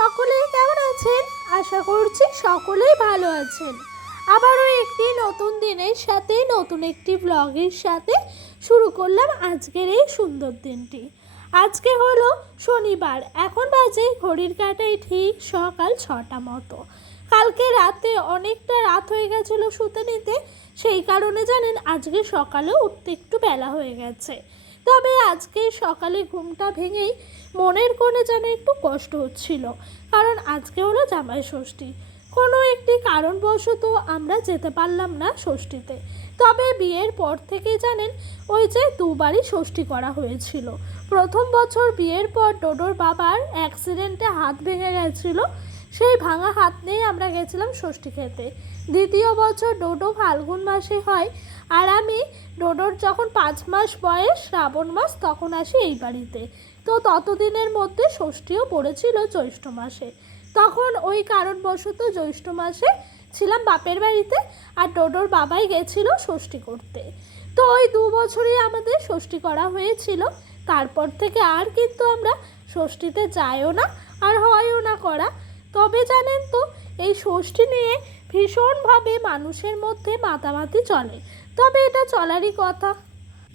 সকলেই কেমন আছেন? আশা করছি সকলেই ভালো আছেন। আবারও একটি নতুন দিনের সাথে নতুন একটি ব্লগের সাথে শুরু করলাম আজকের এই সুন্দর দিনটি। আজকে হলো শনিবার, এখন বাজে ঘড়ির কাঁটায় ঠিক সকাল 6টা মতো। কালকে রাতে অনেকটা রাত হয়ে গেছিলো শুতে নিতে, সেই কারণে জানেন আজকে সকালে উঠতে একটু বেলা হয়ে গেছে। তবে আজকে সকালে ঘুমটা ভেঙেই মনের কোণে যেন একটু কষ্ট হচ্ছিল, কারণ আজকে হলো জামাই ষষ্ঠী। কোনো একটি কারণবশত আমরা যেতে পারলাম না ষষ্ঠীতে। তবে বিয়ের পর থেকেই জানেন ওই যে দুবারই ষষ্ঠী করা হয়েছিল। প্রথম বছর বিয়ের পর ডোডোর বাবার অ্যাক্সিডেন্টে হাত ভেঙে গেছিলো, সেই ভাঙা হাত নিয়েই আমরা গেছিলাম ষষ্ঠী খেতে। দ্বিতীয় বছর ডোডো ফাল্গুন মাসে হয়, আর আমি ডোডোর যখন 5 মাস বয়স শ্রাবণ মাস তখন আসি এই বাড়িতে। তো ততদিনের মধ্যে ষষ্ঠীও পড়েছিল জ্যৈষ্ঠ মাসে। তখন ওই কারণবশত জ্যৈষ্ঠ মাসে ছিলাম বাপের বাড়িতে, আর ডোডোর বাবাই গেছিল ষষ্ঠী করতে। তো ওই 2 বছরই আমাদের ষষ্ঠী করা হয়েছিল। তারপর থেকে আর কিন্তু আমরা ষষ্ঠীতে যাইও না, আর হয়ও না করা। তবে জানেন তো, এই ষষ্ঠী নিয়ে ভীষণভাবে মানুষের মধ্যে মাতামাতি চলে। তবে এটা চলারই কথা,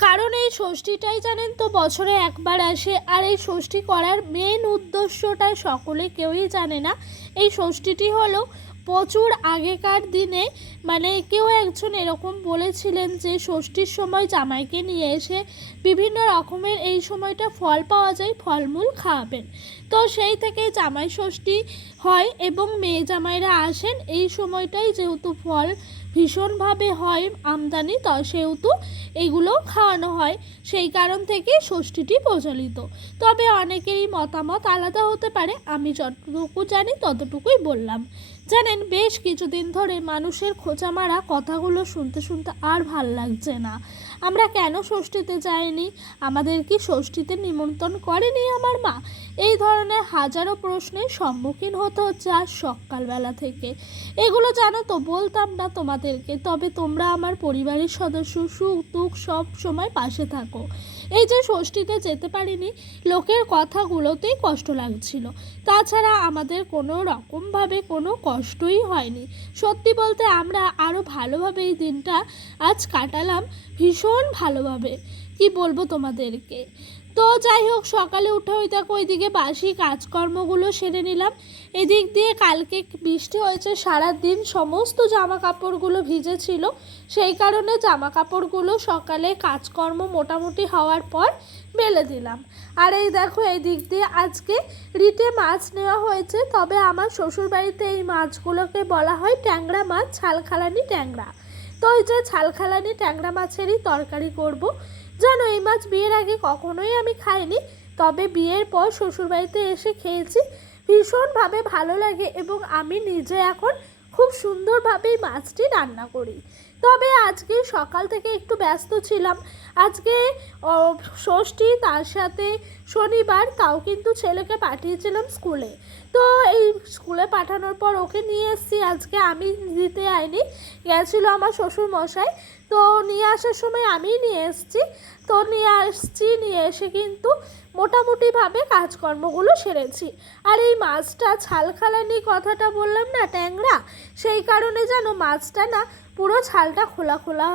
কারণ এই ষষ্ঠীটাই জানেন তো বছরে একবার আসে। আর এই ষষ্ঠী করার মেন উদ্দেশ্যটা সকলে কেউই জানে না। এই ষষ্ঠীটি হলো প্রচুর আগেকার দিনে, মানে কেউ একজন এরকম বলেছিলেন যে ষষ্ঠীর সময় জামাইকে নিয়ে এসে বিভিন্ন রকমের এই সময়টা ফল পাওয়া যায়, ফলমূল খাওয়াবেন। তো সেই থেকেই জামাই ষষ্ঠী হয় এবং মেয়ে জামাইরা আসেন এই সময়টাই, যেহেতু ফল ভীষণভাবে হয় আমদানি, তো সেহেতু এগুলো খাওয়ানো হয়, সেই কারণ থেকে ষষ্ঠীটি প্রচলিত। তবে অনেকেরই মতামত আলাদা হতে পারে, আমি যতটুকু জানি ততটুকুই বললাম। জানেন, বেশ কিছুদিন ধরে মানুষের খোঁচা মারা কথাগুলো শুনতে শুনতে আর ভাল লাগছে না। আমরা কেন ষষ্ঠীতে যাইনি, আমাদের কি ষষ্ঠীতে নিমন্ত্রণ করেনি আমার মা, এই ধরনের হাজারো প্রশ্নের সম্মুখীন হতে হচ্ছে আজ সকালবেলা থেকে। এগুলো জানো তো বলতাম না তোমাদেরকে, তবে তোমরা আমার পরিবারের সদস্য, সুখ দুঃখ সব সময় পাশে থাকো। এই যে ষষ্ঠীতে যেতে পারিনি, লোকের কথাগুলোতেই কষ্ট লাগছিল। তাছাড়া আমাদের কোনো রকমভাবে কোনো কষ্টই হয়নি। সত্যি বলতে আমরা আরও ভালোভাবে এই দিনটা আজ কাটালাম, ভীষণ ভালোভাবে। কি বলবো তোমাদেরকে। তো যাই হোক, সকালে উঠে ওই দেখো ওইদিকে বাসি কাজকর্মগুলো সেরে নিলাম। এদিক দিয়ে কালকে বৃষ্টি হয়েছে সারাদিন, সমস্ত জামা কাপড়গুলো ভিজেছিল, সেই কারণে জামা কাপড়গুলো সকালে কাজকর্ম মোটামুটি হওয়ার পর মেলে দিলাম। আর এই দেখো এই দিক দিয়ে আজকে রিটে মাছ নেওয়া হয়েছে। তবে আমার শ্বশুরবাড়িতে এই মাছগুলোকে বলা হয় ট্যাংরা মাছ, ছালখালানি ট্যাংরা। তো এই যে ছালখালানি ট্যাংরা মাছেরই তরকারি করব। জানো, এই মাছ বিয়ের আগে কখনোই আমি খাইনি, তবে বিয়ের পর শ্বশুরবাড়িতে এসে খেয়েছি, ভীষণভাবে ভালো লাগে এবং আমি নিজে এখন খুব সুন্দরভাবে এই মাছটি রান্না করি। তবে আজকে সকাল থেকে একটু ব্যস্ত ছিলাম। আজকে ষষ্ঠী, তার সাথে শনিবার, তাও কিন্তু ছেলেকে পাঠিয়েছিলাম স্কুলে। তো এই স্কুলে পাঠানোর পর ওকে নিয়ে এসেছি, আজকে আমি দিতে আইনি, গেছিলো আমার শ্বশুর মশাই। তো নিয়ে আসার সময় আমিই নিয়ে এসেছি। তো নিয়ে এসে কিন্তু মোটামুটিভাবে কাজকর্মগুলো সেরেছি। আর এই মাছটা ছালখালানি কথাটা বললাম না, ট্যাংরা, সেই কারণে যেন মাছটা না পুরো ছালটা খোলা খোলা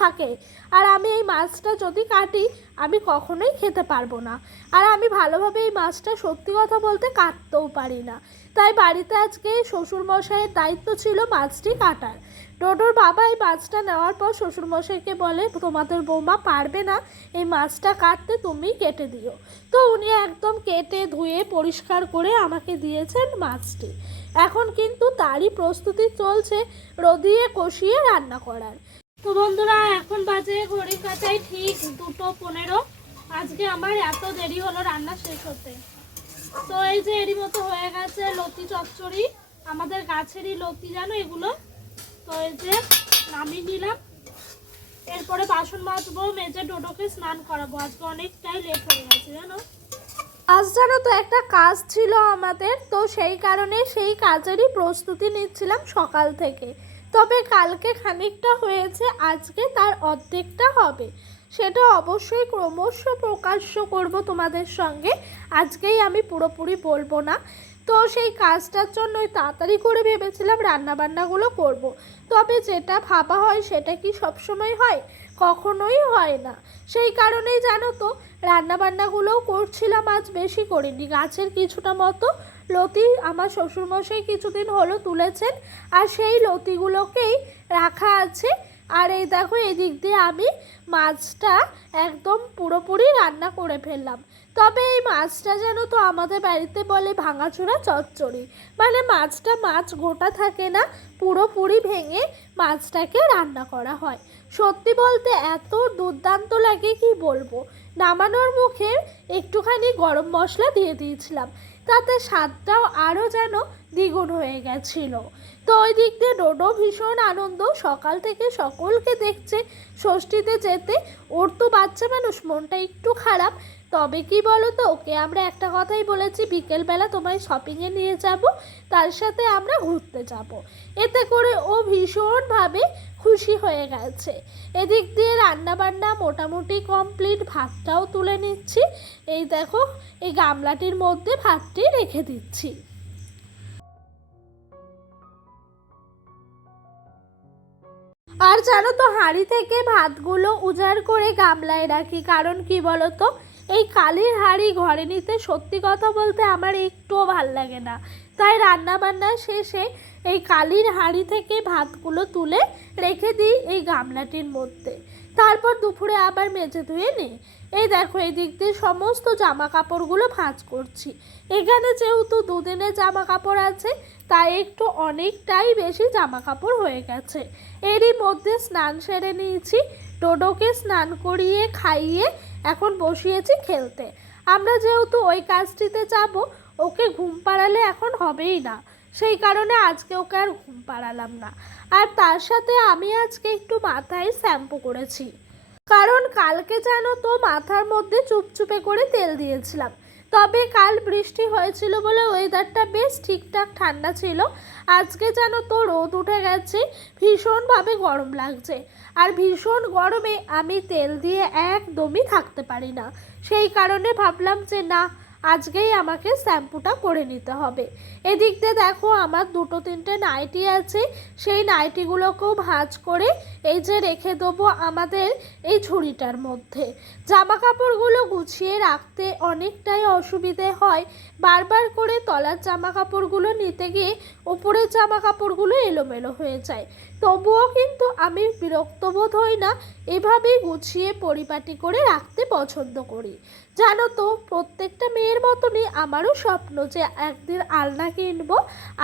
থাকে। আর আমি এই মাছটা যদি কাটি আমি কখনোই খেতে পারবো না। আর আমি ভালোভাবে এই মাছটা সত্যি কথা বলতে কাটতেও পারি না। তাই বাড়িতে আজকে শ্বশুরমশাইয়ের দায়িত্ব ছিল মাছটি কাটার। ডোডোর বাবা এই মাছটা নেওয়ার পর শ্বশুরমশাইকে বলে, তোমাদের বৌমা পারবে না এই মাছটা কাটতে, তুমি কেটে দিও। তো উনি একদম কেটে ধুয়ে পরিষ্কার করে আমাকে দিয়েছেন মাছটি। এখন কিন্তু তারই প্রস্তুতি চলছে রদিয়ে কষিয়ে রান্না করার। তো বন্ধুরা, এখন বাজে ঘড়ির কাঁটায় ঠিক 2:15। আজকে আমার এত দেরি হলো রান্না শেষ হতে। তো এই যে এরই মতো হয়ে গেছে লতি চচ্চড়ি, আমাদের গাছেরই লতি জানো এগুলো। তো এই যে নামিয়ে নিলাম, এরপরে বাসন মাজবো, মেজে ডোডোকে স্নান করাবো। আজকে অনেকটাই লেট হয়ে গেছে জানো। আজ জানো তো একটা কাজ ছিল আমাদের, তো সেই কারণে সেই কাজেরই প্রস্তুতি নিচ্ছিলাম সকাল থেকে। তবে কালকে খানিকটা হয়েছে, আজকে তার অর্ধেকটা হবে। সেটা অবশ্যই ক্রমশ প্রকাশ্য করব তোমাদের সঙ্গে, আজকেই আমি পুরোপুরি বলবো না। তো সেই কাজটার জন্যই তাড়াতাড়ি করে ভেবেছিলাম রান্নাবান্নাগুলো করব। তবে যেটা ভাবা হয় সেটা কি সবসময় হয়? কখনোই হয় না। সেই কারণেই জানো তো রান্নাবান্নাগুলোও করছিলাম, আজ বেশি করিনি। গাছের কিছুটা মতো লতি আমার শ্বশুরমশাই কিছুদিন হলো তুলেছেন, আর সেই লতিগুলোকেই রাখা আছে। আর এই দেখো এদিক দিয়ে আমি মাছটা একদম পুরোপুরি রান্না করে ফেললাম। তবে এই মাছটা যেন তো আমাদের বাড়িতে বলে ভাঙাচোরা চচ্চড়ি, মানে মাছটা মাছ গোটা থাকে না, পুরোপুরি ভেঙে মাছটাকে রান্না করা হয়। সত্যি বলতে এত দুর্দান্ত লাগে কি বলবো। নামানোর মুখে একটুখানি গরম মশলা দিয়ে দিয়েছিলাম, তাতে স্বাদটাও আরও যেন দ্বিগুণ হয়ে গেছিল। তো ওই দিক দিয়ে ডোডো ভীষণ আনন্দ, সকাল থেকে সকলকে দেখছে ষষ্ঠীতে যেতে। ওর তো বাচ্চা মানুষ, মনটা একটু খারাপ। তবে কি বলো তো, ওকে আমরা একটা কথাই বলেছি, বিকেলবেলা তোমায় শপিংয়ে নিয়ে যাব, তার সাথে আমরা ঘুরতে যাব। এতে করে ও ভীষণভাবে খুশি হয়ে গেছে। এদিক দিয়ে রান্নাবান্না মোটামুটি কমপ্লিট, ভাতটাও তুলে নিচ্ছি। এই দেখো এই গামলাটির মধ্যে ভাতটি রেখে দিচ্ছি। আর জানো তো হাঁড়ি থেকে ভাতগুলো উজাড় করে গামলায় রাখি, কারণ কি বলো তো, এই কালির হাঁড়ি ঘরে নিতে সত্যি কথা বলতে আমার একটুও ভাল লাগে না। তাই রান্নাবান্না শেষে এই কালির হাঁড়ি থেকে ভাতগুলো তুলে রেখে দিই এই গামলাটির মধ্যে। তারপর দুপুরে আবার মেজে ধুয়ে নিই। এই দেখো এই দিক দিয়ে সমস্ত জামা কাপড়গুলো ভাঁজ করছি। এখানে যেহেতু দুদিনের জামা কাপড় আছে, তাই একটু অনেকটাই বেশি জামা কাপড় হয়ে গেছে। এরই মধ্যে স্নান সেরে নিয়েছি, ডোডোকে স্নান করিয়ে খাইয়ে এখন বসিয়েছি খেলতে। আমরা যেহেতু ওই কাজটিতে যাব, ওকে ঘুম পাড়ালে এখন হবেই না, সেই কারণে আজকে ওকে আর ঘুম পাড়ালাম না। আর তার সাথে আমি আজকে একটু মাথায় শ্যাম্পু করেছি, কারণ কালকে জানো তো মাথার মধ্যে চুপচুপে করে তেল দিয়েছিলাম। তবে কাল বৃষ্টি হয়েছিল বলে ওয়েদারটা বেশ ঠিকঠাক ঠান্ডা ছিল। আজকে জানো তো রোদ উঠে গেছে, ভীষণভাবে গরম লাগছে। আর ভীষণ গরমে আমি তেল দিয়ে একদমই থাকতে পারি না। সেই কারণে ভাবলাম যে না, আজকেই আমাকে শ্যাম্পুটা করে নিতে হবে। এদিক দিয়ে দেখো আমার দুটো তিনটে নাইটি আছে, সেই নাইটিগুলোকেও ভাঁজ করে এই যে রেখে দেবো আমাদের এই ঝুড়িটার মধ্যে। জামা কাপড়গুলো গুছিয়ে রাখতে অনেকটাই অসুবিধে হয়, বারবার করে তলার জামা কাপড়গুলো নিতে গিয়ে উপরের জামা কাপড়গুলো এলোমেলো হয়ে যায়। তবুও কিন্তু আমি বিরক্ত বোধ হই না, এভাবেই গুছিয়ে পরিপাটি করে রাখতে পছন্দ করি। জানো তো প্রত্যেকটা মেয়ের মতনই আমারও স্বপ্ন যে একদিন আলনা কিনবো,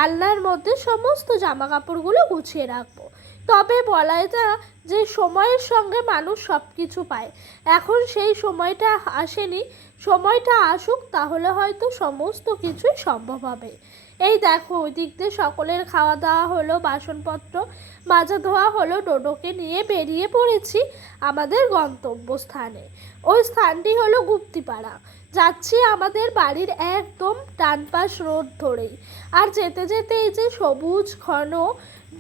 আলনার মধ্যে সমস্ত জামা কাপড়গুলো গুছিয়ে রাখবো। তবে বলাই যায় যে সময়ের সঙ্গে মানুষ সব কিছু পায়, এখন সেই সময়টা আসেনি। সময়টা আসুক, তাহলে হয়তো সমস্ত কিছুই সম্ভব হবে। এই দেখো ওই দিক দিয়ে সকলের খাওয়া দাওয়া হলো, বাসনপত্র মাজা ধোয়া হলো, ডোডোকে নিয়ে বেরিয়ে পড়েছি আমাদের গন্তব্যস্থানে। ওই স্থানটি হলো গুপ্তিপাড়া। যাচ্ছি আমাদের বাড়ির একদম ডান পাশ রোড ধরেই। আর যেতে যেতে এই যে সবুজ ঘন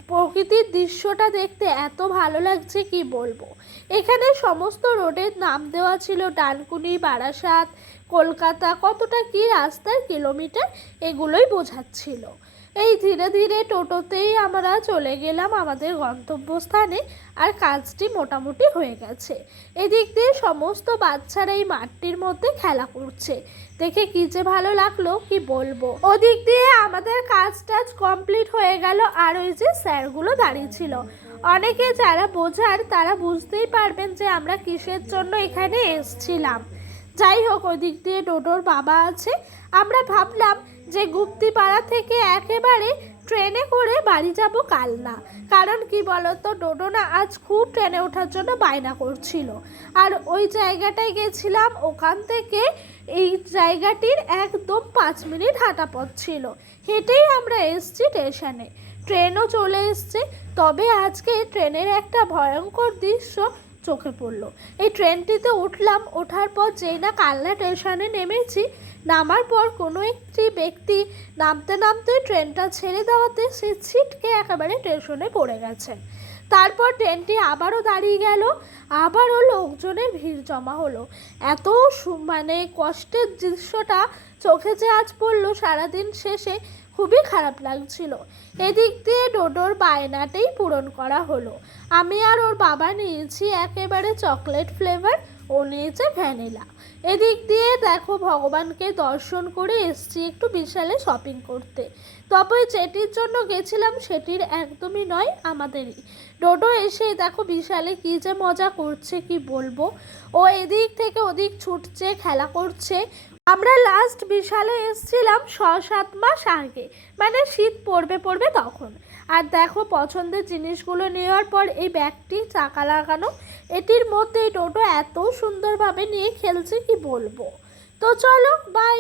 প্রকৃতির দৃশ্যটা দেখতে এত ভালো লাগছে কি বলবো। এখানে সমস্ত রোডের নাম দেওয়া ছিল, ডানকুনি, বারাসাত, কলকাতা, কতটা কি রাস্তার কিলোমিটার এগুলোই বোঝাচ্ছিল। এই ধীরে ধীরে টোটোতেই আমরা চলে গেলাম আমাদের গন্তব্যস্থানে। আর কাজটি মোটামুটি হয়ে গেছে। এদিক দিয়ে সমস্ত বাচ্চারা এই মাঠটির মধ্যে খেলা করছে, দেখে কি যে ভালো লাগলো কি বলবো। ওদিক দিয়ে আমাদের কাজ টাজ কমপ্লিট হয়ে গেল। আর ওই যে স্যারগুলো দাঁড়িয়ে ছিল, অনেকে যারা বোঝার তারা বুঝতেই পারবেন যে আমরা কিসের জন্য এখানে এসছিলাম। যাই হোক ওই দিক দিয়ে ডোডোর বাবা আছে। আমরা ভাবলাম যে গুপ্তিপাড়া থেকে একেবারে ট্রেনে করে বাড়ি যাব কালনা, কারণ কি বলতো ডোডো না আজ খুব ট্রেনে ওঠার জন্য বায়না করছিল। আর ওই জায়গাটায় গেছিলাম, ওখান থেকে এই জায়গাটির একদম 5 মিনিট হাঁটা পথ ছিল। হেঁটেই আমরা এসছি স্টেশনে, ট্রেনও চলে এসছে। তবে আজকে ট্রেনের একটা ভয়ঙ্কর দৃশ্য চোখে পড়লো। এই ট্রেনটিতে উঠলাম, ওঠার পর যেই না কালনা স্টেশনে নেমেছি, নামার পর কোনো একটি ব্যক্তি নামতে নামতে ট্রেনটা ছেড়ে দেওয়াতে সে ছিটকে একেবারে স্টেশনে পড়ে গেছে। তারপর ট্রেনটি আবারও দাঁড়িয়ে গেল, আবারও লোকজনের ভিড় জমা হলো। এত মানে কষ্টের দৃশ্যটা চোখে যে আজ পড়লো সারাদিন শেষে, খুবই খারাপ লাগছিল। এদিক দিয়ে ডোডোর বায়নাটাই পূরণ করা হলো। আমি আর ওর বাবা নিয়েছি একেবারে চকলেট ফ্লেভার, ও নিয়েছে ভ্যানিলা। এদিক দিয়ে দেখো ভগবানকে দর্শন করে এসছি একটু বিশালে শপিং করতে। তবে যেটির জন্য গেছিলাম সেটির একদমই নয়, আমাদেরই। ডোডো এসে দেখো বিশালে কী যে মজা করছে কি বলবো। ও এদিক থেকে ওদিক ছুটছে, খেলা করছে। আমরা লাস্ট বিশালে এসেছিলাম 6-7 মাস আগে, মানে শীত পড়বে তখন। আর দেখো পছন্দের জিনিসগুলো নেওয়ার পর এই ব্যাগটি চাকা লাগানো, এটির মধ্যেই ডোডো এত সুন্দরভাবে নিয়ে খেলছে কি বলবো। তো চলো বাই।